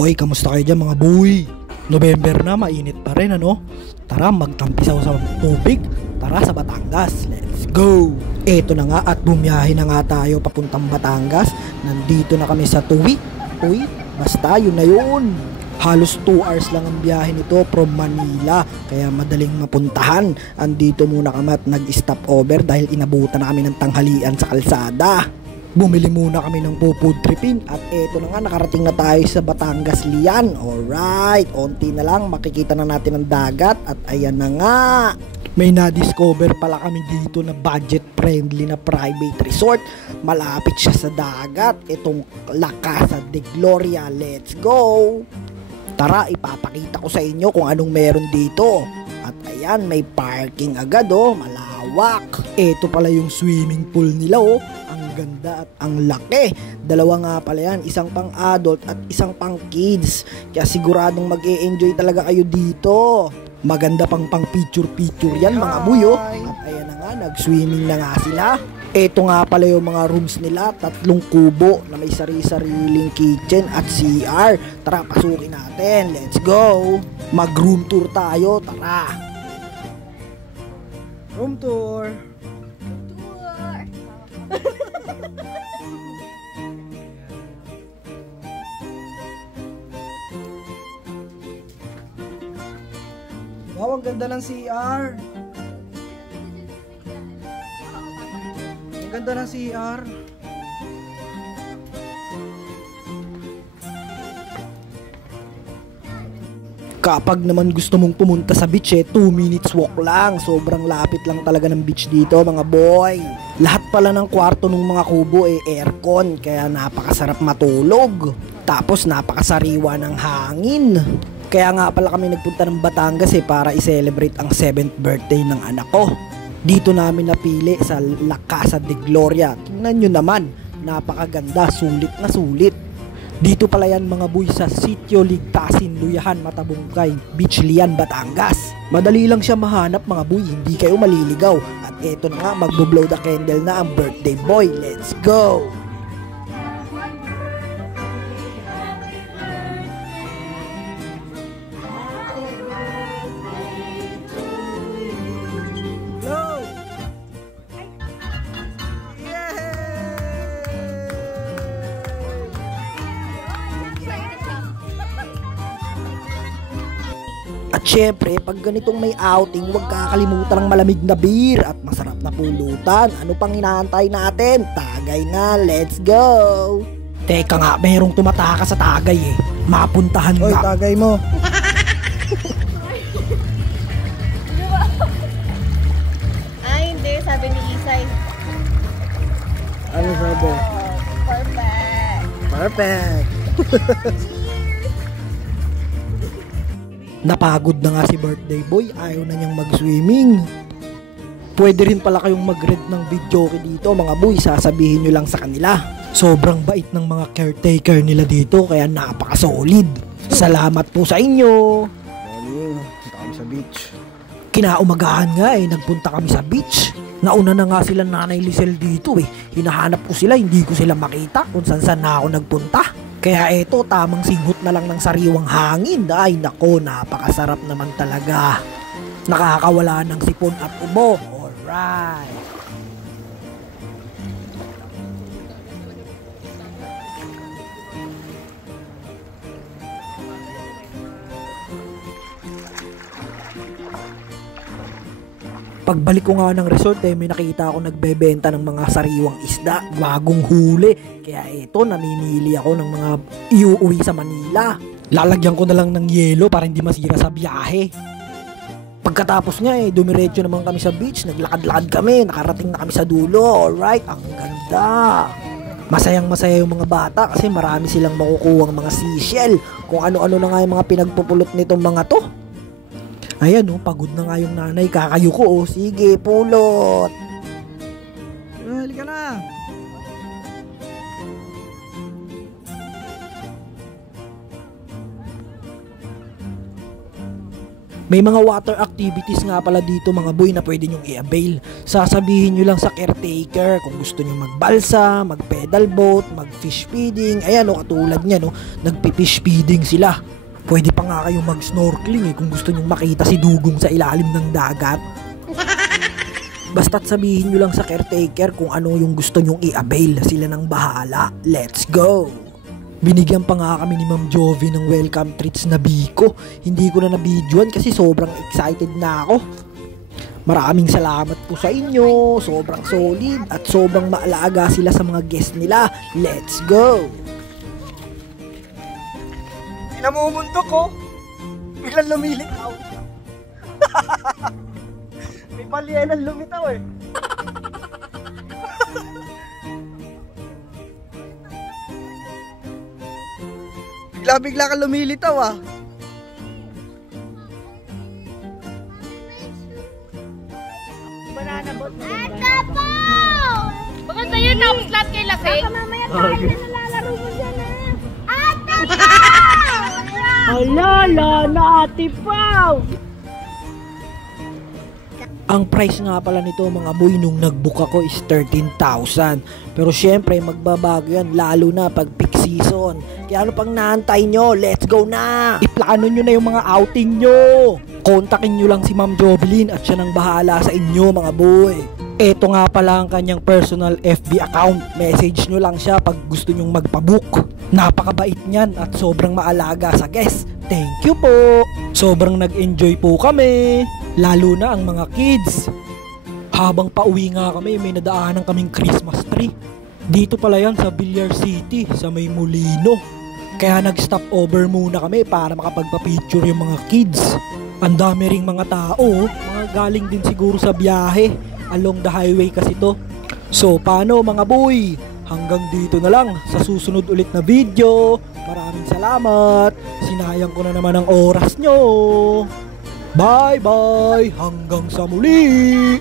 Oy, kamusta kayo dyan mga boy? November na, mainit pa rin ano? Tara, magtampisaw sa tubig. Tara sa Batangas, let's go! Eto na nga at bumiyahe na nga tayo papuntang Batangas. Nandito na kami sa Tuwi. Uy, basta yun na yun. Halos 2 hours lang ang biyahe nito from Manila, kaya madaling mapuntahan. Andito muna kami at nag-stop over dahil inabutan na kami ng tanghalian sa kalsada. Bumili muna kami ng food tripin at eto na nga, nakarating na tayo sa Batangas Lian. Alright, onti na lang makikita na natin ang dagat at ayan na nga. May na-discover pala kami dito na budget friendly na private resort. Malapit siya sa dagat, itong La Casa de Gloria. Let's go! Tara, ipapakita ko sa inyo kung anong meron dito. At ayan, may parking agad oh, malawak. Ito pala yung swimming pool nila oh. Ang ganda at ang laki. Dalawa nga pala yan, isang pang adult at isang pang kids. Kaya siguradong mag-e-enjoy talaga kayo dito. Maganda pang picture yan mga buyo. At ayan na nga, nag-swimming na nga sila. Ito nga pala yung mga rooms nila, 3 kubo na may sari-sariling kitchen at CR. Tara, pasukin natin. Let's go! Mag-room tour tayo, tara! Room tour! Wow, ang ganda ng CR! Ang ganda ng CR. Kapag naman gusto mong pumunta sa beach 2 minutes walk lang. Sobrang lapit lang talaga ng beach dito mga boy. Lahat pala ng kwarto ng mga kubo aircon, kaya napakasarap matulog. Tapos napakasariwa ng hangin. Kaya nga pala kami nagpunta ng Batangas para i-celebrate ang 7th birthday ng anak ko. Dito namin napili sa La Casa de Gloria. Tingnan nyo naman, napakaganda, sulit na sulit. Dito pala yan mga boy sa Sitio Ligtasin, Luyahan, Matabungkay, Beach Lian, Batangas. Madali lang siya mahanap mga boy, hindi kayo maliligaw. At eto na nga, magbo-blow the candle na ang birthday boy. Let's go! At syempre, pag ganitong may outing, huwag kakalimutan ng malamig na beer at masarap na pulutan. Ano pang inaantay natin? Tagay na, let's go! Teka nga, mayroong tumataka sa Tagay Mapuntahan na. Oy, Tagay mo. Ay, hindi. Sabi ni Isay. Ano sabi? Perfect. Perfect. Napagod na nga si birthday boy, ayaw na niyang mag-swimming. Pwede rin pala kayong mag-rent ng video dito mga boy, sasabihin nyo lang sa kanila. Sobrang bait ng mga caretaker nila dito, kaya napaka-solid. Salamat po sa inyo. Punta kami sa beach. Kinaumagahan nga nagpunta kami sa beach. Nauna na nga sila Nanay Lisel dito Hinahanap ko sila, hindi ko sila makita kung saan na ako nagpunta. Kaya eto, tamang singhot na lang ng sariwang hangin. Ay nako, napakasarap naman talaga. Nakakawala ng sipon at ubo. Alright. Pagbalik ko nga ng resort may nakita ako nagbebenta ng mga sariwang isda, bagong huli. Kaya eto, namimili ako ng mga iuuwi sa Manila. Lalagyan ko na lang ng yelo para hindi masira sa biyahe. Pagkatapos nga dumiretso naman kami sa beach, naglakad-lakad kami, nakarating na kami sa dulo. Alright, ang ganda. Masayang masaya yung mga bata kasi marami silang makukuhang mga seashell. Kung ano-ano na nga yung mga pinagpupulot nitong mga to. Ayan pagod na nga yung nanay, kakayo ko sige, pulot. Halika na. May mga water activities nga pala dito mga boy na pwede nyong i-avail. Sasabihin nyo lang sa caretaker kung gusto nyo magbalsa, mag-pedal boat, mag-fish feeding. Ayan o, katulad niya no, nagpi-fish feeding sila. Pwede pa nga kayong mag-snorkeling kung gusto nyong makita si Dugong sa ilalim ng dagat. Basta't sabihin nyo lang sa caretaker kung ano yung gusto nyong i-avail. Sila nang bahala. Let's go! Binigyan pa nga kami ni Ma'am Jovi ng welcome treats na biko. Hindi ko na nabidyoan kasi sobrang excited na ako. Maraming salamat po sa inyo. Sobrang solid at sobrang maalaga sila sa mga guest nila. Let's go! Pinamumundok ko. Biglang lumilitaw. May balyenan lumitaw eh. Bigla ka lumilitaw ah. Banana boat mo. Ata po! Bakit sa'yo tapos lahat kay lasing? Baka mamaya tayo na nalalaro mo dyan ah. Ata po! Alala na Ate Pao! Ang price nga pala nito mga boy nung nag-book ako is 13,000. Pero syempre magbabago yan lalo na pag peak season. Kaya ano pang naantay nyo? Let's go na! Iplano nyo na yung mga outing nyo! Kontakin nyo lang si Ma'am Jovelyn at siya nang bahala sa inyo mga boy. Eto nga pala ang kanyang personal FB account. Message nyo lang siya pag gusto nyong magpabook. Napakabait niyan at sobrang maalaga sa guest. Thank you po! Sobrang nag-enjoy po kami. Lalo na ang mga kids. Habang pauwi nga kami, may nadaanan kaming Christmas tree. Dito pala yan sa Villar City, sa may Molino. Kaya nag-stop over muna kami para makapagpa-picture yung mga kids. Ang dami ring mga tao, mga galing din siguro sa biyahe. Along the highway kasi to. So paano mga boy? Hanggang dito na lang sa susunod ulit na video. Maraming salamat. Sinayang ko na naman ang oras nyo. Bye bye! Hanggang sa muli!